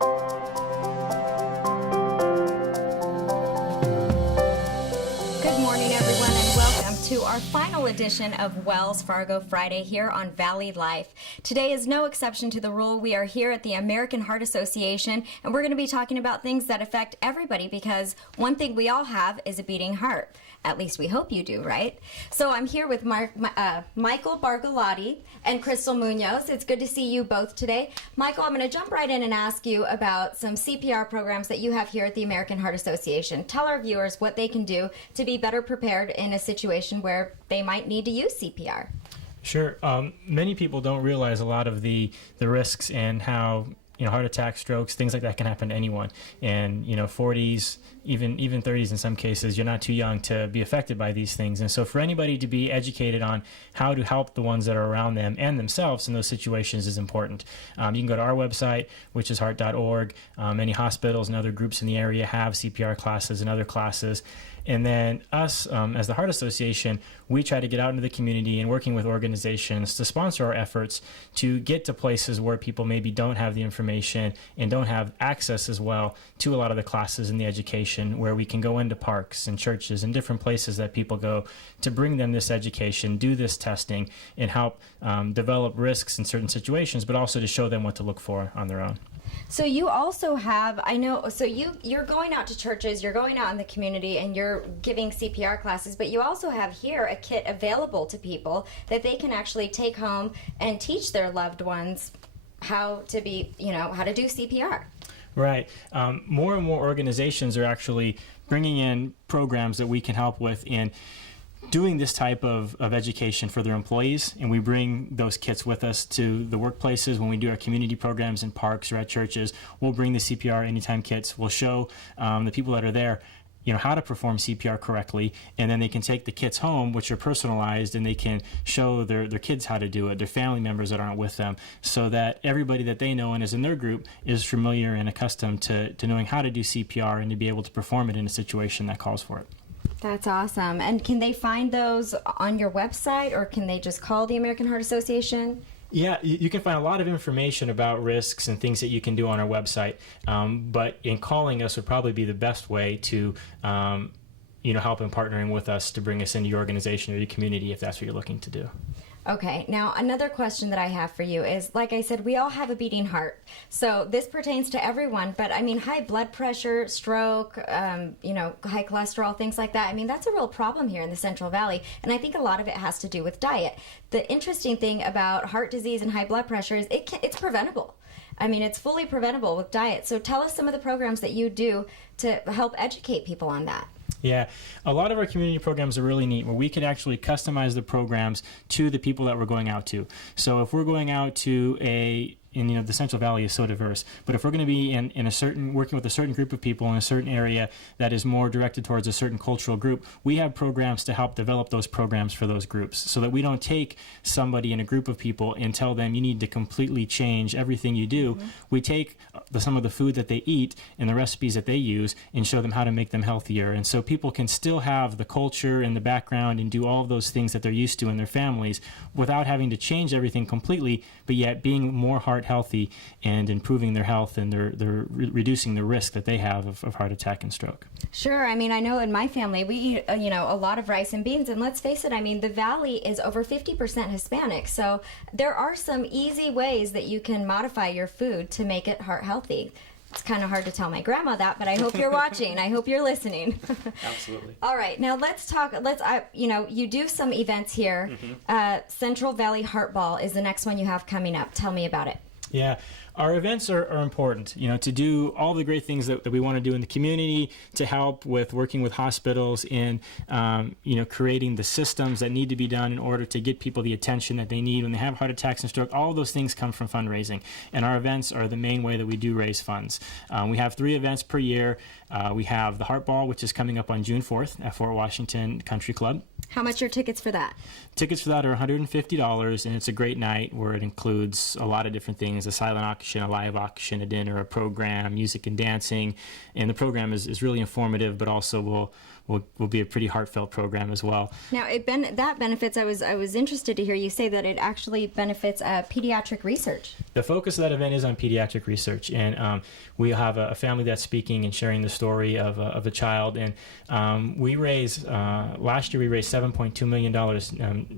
To our final edition of Wells Fargo Friday here on Valley Life. Today is no exception to the rule. We are here at the American Heart Association, and we're going to be talking about things that affect everybody, because one thing we all have is a beating heart. At least we hope you do, right? So I'm here with Michael Bargalotti and Crystal Munoz. It's good to see you both today. Michael, I'm going to jump right in and ask you about some CPR programs that you have here at the American Heart Association. Tell our viewers what they can do to be better prepared in a situation where they might need to use CPR. Sure. Many people don't realize a lot of the risks and how heart attacks, strokes, things like that can happen to anyone. And 40s, even 30s in some cases, you're not too young to be affected by these things. And so for anybody to be educated on how to help the ones that are around them and themselves in those situations is important. You can go to our website, which is heart.org. Many hospitals and other groups in the area have CPR classes and other classes. And then us, as the Heart Association, we try to get out into the community and working with organizations to sponsor our efforts to get to places where people maybe don't have the information and don't have access as well to a lot of the classes and the education, where we can go into parks and churches and different places that people go to bring them this education, do this testing, and help develop risks in certain situations, but also to show them what to look for on their own. So you also have, you're going out to churches, you're going out in the community, and you're giving CPR classes, but you also have here a kit available to people that they can actually take home and teach their loved ones how to do CPR. Right. More and more organizations are actually bringing in programs that we can help with in doing this type of education for their employees, and we bring those kits with us to the workplaces. When we do our community programs in parks or at churches, we'll bring the CPR Anytime kits. We'll show the people that are there how to perform CPR correctly, and then they can take the kits home, which are personalized, and they can show their kids how to do it, their family members that aren't with them, so that everybody that they know and is in their group is familiar and accustomed to knowing how to do CPR and to be able to perform it in a situation that calls for it. That's awesome. And can they find those on your website, or can they just call the American Heart Association? Yeah, you can find a lot of information about risks and things that you can do on our website, but in calling us would probably be the best way to help in partnering with us to bring us into your organization or your community, if that's what you're looking to do. Okay, now another question that I have for you is, like I said, we all have a beating heart. So this pertains to everyone, but I mean, high blood pressure, stroke, high cholesterol, things like that. I mean, that's a real problem here in the Central Valley, and I think a lot of it has to do with diet. The interesting thing about heart disease and high blood pressure is it's preventable. I mean, it's fully preventable with diet. So tell us some of the programs that you do to help educate people on that. Yeah, a lot of our community programs are really neat, where we can actually customize the programs to the people that we're going out to. So if we're going out to the Central Valley is so diverse, but if we're going to be working with a certain group of people in a certain area that is more directed towards a certain cultural group, we have programs to help develop those programs for those groups, so that we don't take somebody in a group of people and tell them you need to completely change everything you do. Mm-hmm. We take some of the food that they eat and the recipes that they use and show them how to make them healthier. And so people can still have the culture and the background and do all of those things that they're used to in their families without having to change everything completely, but yet being more healthy and improving their health, and they're reducing the risk that they have of heart attack and stroke. Sure. I mean, I know in my family we eat a lot of rice and beans, and let's face it, I mean, the Valley is over 50% Hispanic, so there are some easy ways that you can modify your food to make it heart healthy. It's kind of hard to tell my grandma that, but I hope you're watching. I hope you're listening. Absolutely. All right, now let's talk. You do some events here. Mm-hmm. Central Valley Heart Ball is the next one you have coming up. Tell me about it. Yeah, our events are important, to do all the great things that we want to do in the community, to help with working with hospitals in, creating the systems that need to be done in order to get people the attention that they need when they have heart attacks and stroke. All of those things come from fundraising, and our events are the main way that we do raise funds. We have 3 events per year. We have the Heart Ball, which is coming up on June 4th at Fort Washington Country Club. How much are tickets for that? Tickets for that are $150, and it's a great night where it includes a lot of different things: a silent auction, a live auction, a dinner, a program, music and dancing. And the program is really informative, but also will be a pretty heartfelt program as well. Now, that benefits, I was interested to hear you say that it actually benefits pediatric research. The focus of that event is on pediatric research, and we have a family that's speaking and sharing the story of a child. And last year we raised $7.2 million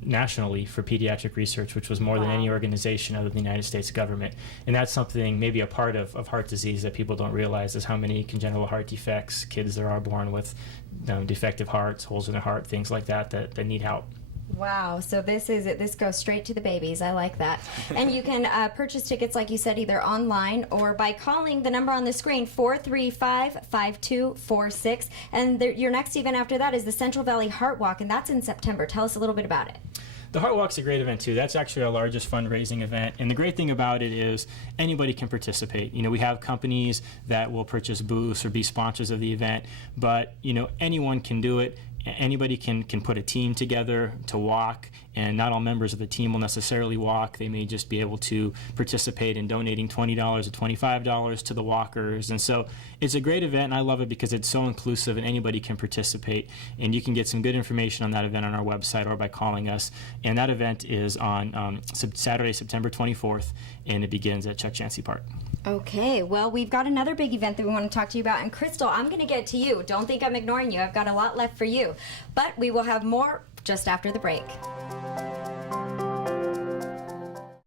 nationally for pediatric research, which was more than any organization other than the United States government. And that's something, maybe a part of heart disease that people don't realize, is how many congenital heart defects kids there are born with, defective hearts, holes in their heart, things like that need help. Wow, so this goes straight to the babies. I like that. And you can purchase tickets, like you said, either online or by calling the number on the screen, 435-5246. And your next event after that is the Central Valley Heart Walk, and that's in September. Tell us a little bit about it. The Heart Walk's a great event too. That's actually our largest fundraising event, and the great thing about it is anybody can participate. We have companies that will purchase booths or be sponsors of the event, but anyone can do it. Anybody can put a team together to walk, and not all members of the team will necessarily walk. They may just be able to participate in donating $20 or $25 to the walkers. And so it's a great event, and I love it because it's so inclusive and anybody can participate. And you can get some good information on that event on our website or by calling us. And that event is on Saturday, September 24th, and it begins at Chuck Chansey Park. Okay, well, we've got another big event that we want to talk to you about. And Crystal, I'm going to get to you. Don't think I'm ignoring you. I've got a lot left for you. But we will have more just after the break.